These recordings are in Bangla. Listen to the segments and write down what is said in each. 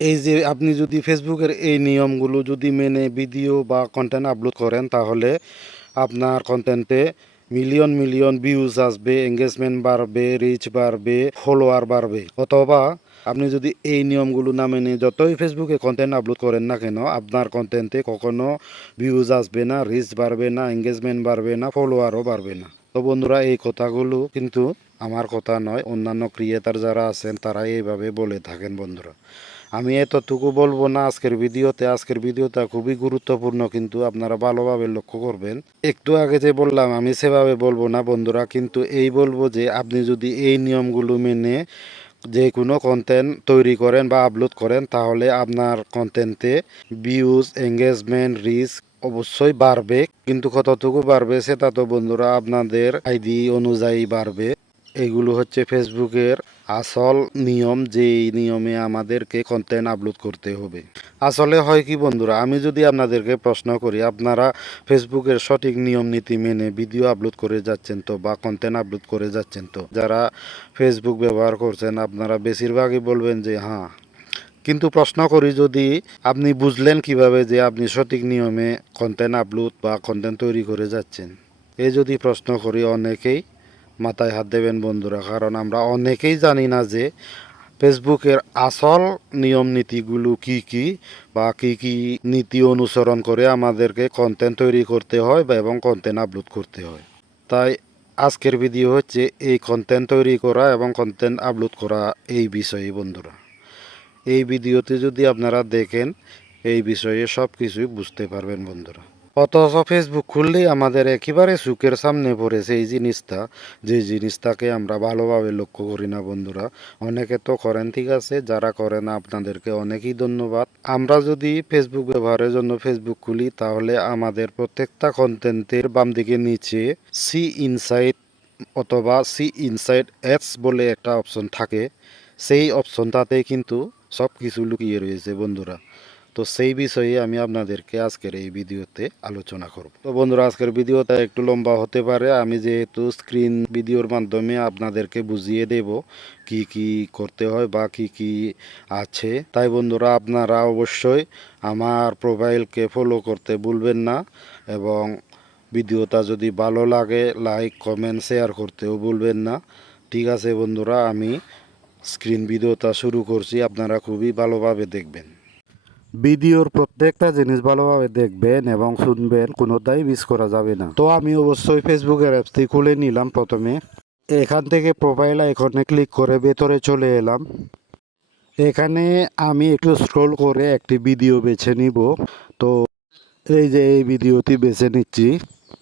এই যে আপনি যদি ফেসবুকের এই নিয়মগুলো যদি মেনে ভিডিও বা কন্টেন্ট আপলোড করেন, তাহলে আপনার কন্টেন্টে মিলিয়ন মিলিয়ন ভিউজ আসবে, এঙ্গেজমেন্ট বাড়বে, রিচ বাড়বে, ফলোয়ার বাড়বে। অথবা আপনি যদি এই নিয়মগুলো না মেনে যতই ফেসবুকে কন্টেন্ট আপলোড করেন না কেন, আপনার কন্টেন্টে কখনো ভিউজ আসবে না, রিচ বাড়বে না, এঙ্গেজমেন্ট বাড়বে না, ফলোয়ারও বাড়বে না। তো বন্ধুরা, এই কথাগুলো কিন্তু আমার কথা নয়, অন্যান্য ক্রিয়েটার যারা আছেন তারা এইভাবে বলে থাকেন বন্ধুরা। আমি এতটুকু বলবো না আজকের ভিডিওটা খুবই গুরুত্বপূর্ণ, কিন্তু আপনারা ভালোভাবে লক্ষ্য করবেন। একটু আগে যে বললাম আমি সেভাবে বলবো না বন্ধুরা, কিন্তু এই বলবো যে আপনি যদি এই নিয়মগুলো মেনে যে কোনো কন্টেন্ট তৈরি করেন বা আপলোড করেন, তাহলে আপনার কন্টেন্টে ভিউজ, এঙ্গেজমেন্ট, রিচ অবশ্যই বাড়বে। কিন্তু কতটুকু বাড়বে সেটা তো বন্ধুরা আপনাদের আইডি অনুযায়ী বাড়বে। এগুলো হচ্ছে ফেসবুকের আসল নিয়ম, যেই নিয়মে আমাদেরকে কন্টেন্ট আপলোড করতে হবে। আসলে হয় কি বন্ধুরা, আমি যদি আপনাদেরকে প্রশ্ন করি, আপনারা ফেসবুকের সঠিক নিয়ম নীতি মেনে ভিডিও আপলোড করে যাচ্ছেন তো, বা কন্টেন্ট আপলোড করে যাচ্ছেন তো? যারা ফেসবুক ব্যবহার করছেন আপনারা বেশিরভাগই বলবেন যে হ্যাঁ। কিন্তু প্রশ্ন করি, যদি আপনি বুঝলেন কিভাবে যে আপনি সঠিক নিয়মে কন্টেন্ট আপলোড বা কন্টেন্ট তৈরি করে যাচ্ছেন? এই যদি প্রশ্ন করি, অনেকেই মাথায় হাত দেবেন বন্ধুরা, কারণ আমরা অনেকেই জানি না যে ফেসবুকের আসল নিয়ম নীতিগুলো কি কি, বা কি কি নীতি অনুসরণ করে আমাদেরকে কন্টেন্ট তৈরি করতে হয় বা এবং কন্টেন্ট আপলোড করতে হয়। তাই আজকের ভিডিও হচ্ছে এই কন্টেন্ট তৈরি করা এবং কন্টেন্ট আপলোড করা এই বিষয়ে বন্ধুরা। এই ভিডিওতে যদি আপনারা দেখেন, এই বিষয়ে সব কিছুই বুঝতে পারবেন বন্ধুরা। অথচ ফেসবুক খুললেই আমাদের একেবারে চোখের সামনে পড়েছে এই জিনিসটা, যে জিনিসটাকে আমরা ভালোভাবে লক্ষ্য করি না বন্ধুরা। অনেকে তো করেন, ঠিক আছে, যারা করে না আপনাদেরকে অনেকই ধন্যবাদ। আমরা যদি ফেসবুক ব্যবহারের জন্য ফেসবুক খুলি, তাহলে আমাদের প্রত্যেকটা কন্টেন্টের বাম দিকে নিচে সি ইনসাইট অথবা সি ইনসাইট অ্যাডস বলে একটা অপশন থাকে। সেই অপশনটাতে কিন্তু সব কিছু লুকিয়ে রয়েছে বন্ধুরা। তো সেই বিষয়ে আমি আপনাদেরকে আজকের এই ভিডিওতে আলোচনা করব। তো বন্ধুরা, আজকের ভিডিওটা একটু লম্বা হতে পারে, আমি যেহেতু স্ক্রিন ভিডিওর মাধ্যমে আপনাদেরকে বুঝিয়ে দেব কি কি করতে হয় বা কি কি আছে। তাই বন্ধুরা, আপনারা অবশ্যই আমার প্রোফাইলকে ফলো করতে ভুলবেন না, এবং ভিডিওটা যদি ভালো লাগে লাইক, কমেন্ট, শেয়ার করতেও ভুলবেন না। ঠিক আছে বন্ধুরা, আমি স্ক্রিন ভিডিওটা শুরু করছি, আপনারা খুবই ভালোভাবে দেখবেন। ভিডিওর প্রত্যেকটা জিনিস ভালোভাবে দেখবেন এবং শুনবেন, কোনোটাই মিস করা যাবে না। তো আমি অবশ্যই ফেসবুকের অ্যাপসটি খুলে নিলাম। প্রথমে এখান থেকে প্রোফাইল আইকনে ক্লিক করে ভেতরে চলে এলাম। এখানে আমি একটু স্ক্রল করে একটি ভিডিও বেছে নিব। তো এই যে এই ভিডিওটি বেছে নিচ্ছি।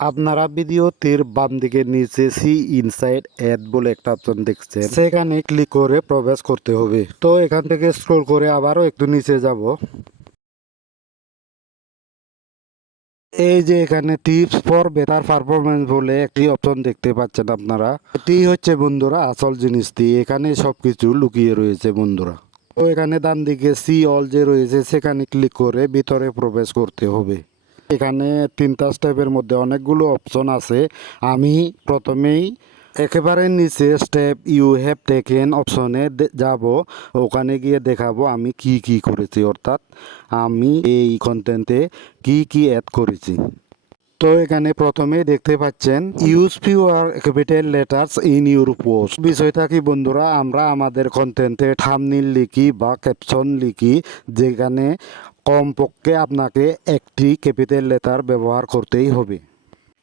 আপনারা ভিডিওটির বাম দিকে নিচে সি ইনসাইড অ্যাড বলে একটা অপশন দেখছেন, সেখানে ক্লিক করে প্রবেশ করতে হবে। তো এখান থেকে স্ক্রল করে আবারও একটু নিচে যাব। এই যে এখানে টিপস ফর বেটার পারফরমেন্স বলে একটি অপশন দেখতে পাচ্ছেন আপনারা। এটি হচ্ছে বন্ধুরা আসল জিনিসটি, এখানে সবকিছু লুকিয়ে রয়েছে বন্ধুরা। তো এখানে ডান দিকে সি অল যে রয়েছে সেখানে ক্লিক করে ভিতরে প্রবেশ করতে হবে। এখানে তিনটা স্টেপের মধ্যে অনেকগুলো অপশন আছে। আমি প্রথমেই একেবারে নিচে স্টেপ ইউ হ্যাভ টেকেন অপশনে যাব। ওখানে গিয়ে দেখাবো আমি কি কি করেছি, অর্থাৎ আমি এই কন্টেন্টে কি কি অ্যাড করেছি। তো এখানে প্রথমে দেখতে পাচ্ছেন use pure capital letters in your post. বিষয়টা কি বন্ধুরা, আমরা আমাদের কন্টেন্টে থাম্বনেইল লিখি বা ক্যাপশন লিখি, যেখানে কমপক্ষে আপনাকে একটি ক্যাপিটাল লেটার ব্যবহার করতেই হবে।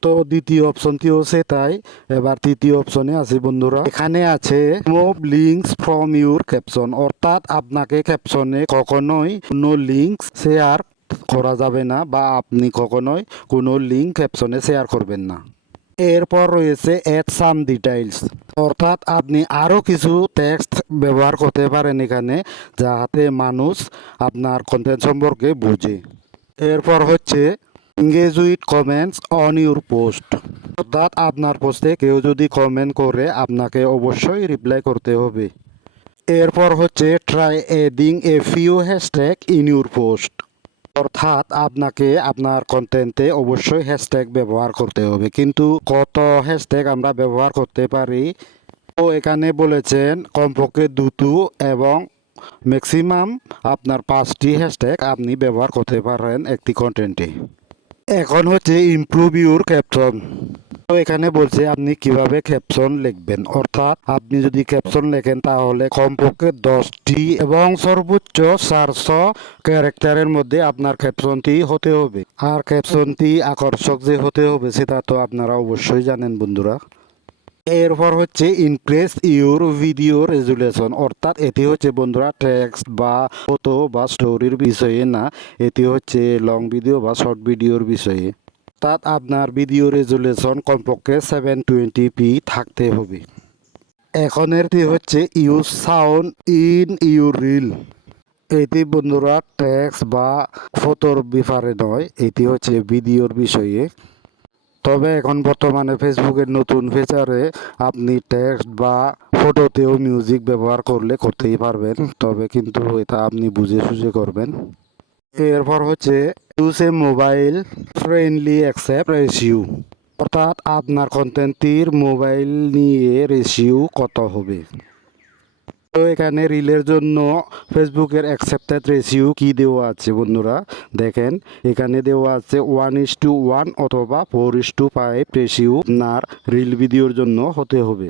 তো দ্বিতীয় অপশনটিও সেটাই। এবার তৃতীয় অপশনে আছে বন্ধুরা, এখানে আছে remove links from your caption, অর্থাৎ আপনাকে ক্যাপশনে কখনোই কোনো লিঙ্ক শেয়ার করা যাবে না, বা আপনি কখনোই কোনো লিঙ্ক ক্যাপশনে শেয়ার করবেন না। এরপর রয়েছে অ্যাড সাম ডিটেইলস, অর্থাৎ আপনি আরও কিছু টেক্সট ব্যবহার করতে পারেন এখানে, যাতে মানুষ আপনার কন্টেন্ট সম্পর্কে বোঝে। এরপর হচ্ছে engage with comments on your post, অর্থাৎ আপনার পোস্টে কেউ যদি কমেন্ট করে আপনাকে অবশ্যই রিপ্লাই করতে হবে। এরপর হচ্ছে try adding a few hashtag in your post, অর্থাৎ আপনাকে আপনার কন্টেন্টে অবশ্যই হ্যাশট্যাগ ব্যবহার করতে হবে, কিন্তু কত হ্যাশট্যাগ আমরা ব্যবহার করতে পারি। তো এখানে বলেছেন কমপক্ষে দুটো এবং ম্যাক্সিমাম আপনার 5টি হ্যাশট্যাগ আপনি ব্যবহার করতে পারেন একটি কন্টেন্টে। এখন হচ্ছে ইমপ্রুভ ইউর ক্যাপশন। তো এখানে বলছে আপনি কিভাবে ক্যাপশন লিখবেন, অর্থাৎ আপনি যদি ক্যাপশন লেখেন তাহলে কমপক্ষে 10টি এবং সর্বোচ্চ 400 ক্যারেক্টারের মধ্যে আপনার ক্যাপশনটি হতে হবে। আর ক্যাপশনটি আকর্ষক যে হতে হবে সেটা তো আপনারা অবশ্যই জানেন বন্ধুরা। এরপর হচ্ছে ইনক্রিজ ইউর ভিডিও রেজুলেশন, অর্থাৎ এটি হচ্ছে বন্ধুরা টেক্সট বা ফটো বা স্টোরির বিষয়ে না, এটি হচ্ছে লং ভিডিও বা শর্ট ভিডিওর বিষয়ে। অর্থাৎ আপনার ভিডিও রেজুলেশন কমপক্ষে 720p থাকতে হবে। এখন এটি হচ্ছে use sound in your reel. এটি বন্ধুরা টেক্সট বা ফটোর ব্যাপারে নয়, এটি হচ্ছে ভিডিওর বিষয়ে। তবে এখন বর্তমানে ফেসবুকের নতুন ফিচারে আপনি টেক্সট বা ফটোতেও মিউজিক ব্যবহার করলে করতেই পারবেন, তবে কিন্তু এটা আপনি বুঝে সুঝে করবেন। এরপর হচ্ছে use a mobile friendly accept ratio, অর্থাৎ আপনার কন্টেন্টটির মোবাইল নিয়ে রেশিও কত হবে। তো এখানে রিলের জন্য ফেসবুকের অ্যাকসেপ্টেড রেশিও কি দেওয়া আছে বন্ধুরা, দেখেন এখানে দেওয়া আছে 1:1 অথবা 4:5 রেশিও আপনার রিল ভিডিওর জন্য হতে হবে।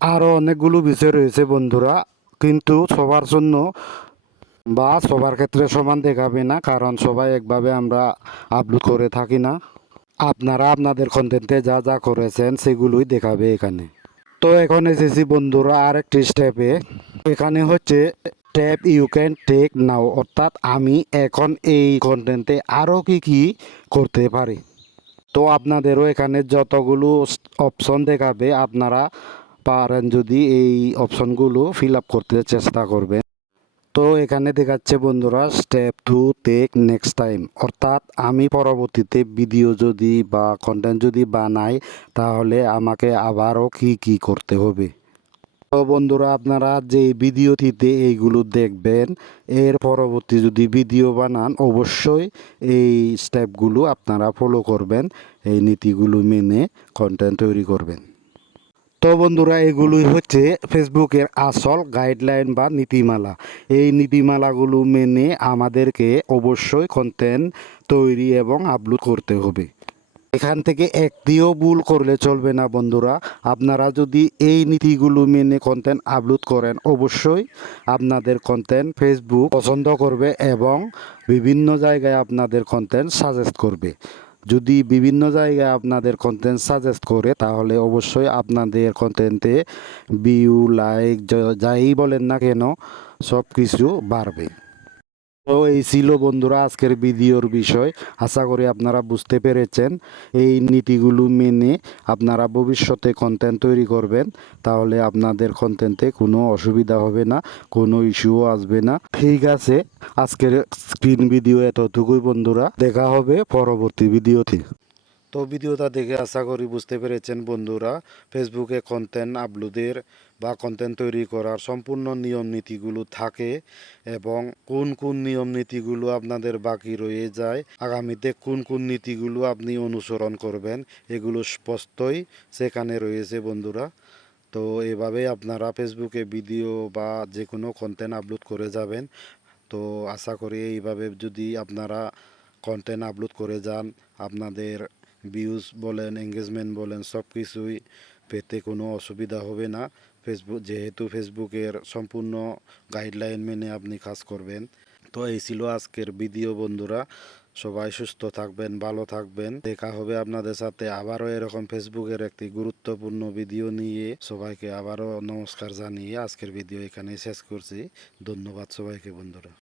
আরও অনেকগুলো বিষয় রয়েছে বন্ধুরা, কিন্তু সবার জন্য বা সবার ক্ষেত্রে সমান দেখাবে না, কারণ সবাই একভাবে আমরা আপলোড করে থাকি না। আপনারা আপনাদের কন্টেন্টে যা যা করেছেন সেগুলোই দেখাবে এখানে। তো এখন এসেছি বন্ধুরা আরেকটি স্টেপে। এখানে হচ্ছে স্টেপ ইউ ক্যান টেক নাও, অর্থাৎ আমি এখন এই কন্টেন্টে আরও কি কি করতে পারি। তো আপনাদেরও এখানে যতগুলো অপশন দেখাবে আপনারা পারেন যদি এই অপশনগুলো ফিল আপ করতে চেষ্টা করবেন। তো এখানে দেখাচ্ছে বন্ধুরা স্টেপ 2 টেক নেক্সট টাইম, অর্থাৎ আমি পরবর্তীতে ভিডিও যদি বা কন্টেন্ট যদি বানাই তাহলে আমাকে আবারও কি কি করতে হবে। তো বন্ধুরা আপনারা যে ভিডিওটিতে এইগুলো দেখবেন, এর পরবর্তী যদি ভিডিও বানান অবশ্যই এই স্টেপগুলো আপনারা ফলো করবেন, এই নীতিগুলো মেনে কন্টেন্ট তৈরি করবেন। তো বন্ধুরা এগুলোই হচ্ছে ফেসবুকের আসল গাইডলাইন বা নীতিমালা। এই নীতিমালাগুলো মেনে আমাদেরকে অবশ্যই কন্টেন্ট তৈরি এবং আপলোড করতে হবে। এখান থেকে একটিও ভুল করলে চলবে না বন্ধুরা। আপনারা যদি এই নীতিগুলো মেনে কন্টেন্ট আপলোড করেন অবশ্যই আপনাদের কন্টেন্ট ফেসবুক পছন্দ করবে এবং বিভিন্ন জায়গায় আপনাদের কন্টেন্ট সাজেস্ট করবে। যদি বিভিন্ন জায়গায় আপনাদের কন্টেন্ট সাজেস্ট করে তাহলে অবশ্যই আপনাদের কন্টেন্টে ভিউ লাইক যাই বলেন না কেন সব কিছু বাড়বে। তো এই ছিল বন্ধুরা আজকের ভিডিওর বিষয়, আশা করি আপনারা বুঝতে পেরেছেন। এই নীতিগুলো মেনে আপনারা ভবিষ্যতে কন্টেন্ট তৈরি করবেন, তাহলে আপনাদের কন্টেন্টে কোনো অসুবিধা হবে না, কোনো ইস্যুও আসবে না। ঠিক আছে, আজকের স্ক্রিন ভিডিও এতটুকুই বন্ধুরা, দেখা হবে পরবর্তী ভিডিওতে। তো ভিডিওটা দেখে আশা করি বুঝতে পেরেছেন বন্ধুরা ফেসবুকে কন্টেন্ট আপলোডের বা কন্টেন্ট তৈরি করার সম্পূর্ণ নিয়ম নীতিগুলো থাকে এবং কোন কোন নিয়ম নীতিগুলো আপনাদের বাকি রয়ে যায়, আগামীতে কোন কোন নীতিগুলো আপনি অনুসরণ করবেন এগুলো স্পষ্টই সেখানে রয়েছে বন্ধুরা। তো এভাবে আপনারা ফেসবুকে ভিডিও বা যে কোনো কন্টেন্ট আপলোড করে যাবেন। তো আশা করি এইভাবে যদি আপনারা কন্টেন্ট আপলোড করে যান আপনাদের ভিউজ বলেন এঙ্গেজমেন্ট বলেন সব কিছুই পেতে কোনো অসুবিধা হবে না। ফেসবুক যেহেতু ফেসবুকের সম্পূর্ণ গাইডলাইন মেনে আপনি কাজ করবেন। তো এই ছিল আজকের ভিডিও বন্ধুরা, সবাই সুস্থ থাকবেন, ভালো থাকবেন, দেখা হবে আপনাদের সাথে আবারও এরকম ফেসবুকের একটি গুরুত্বপূর্ণ ভিডিও নিয়ে। সবাইকে আবারও নমস্কার জানিয়ে আজকের ভিডিও এখানেই শেষ করছি। ধন্যবাদ সবাইকে বন্ধুরা।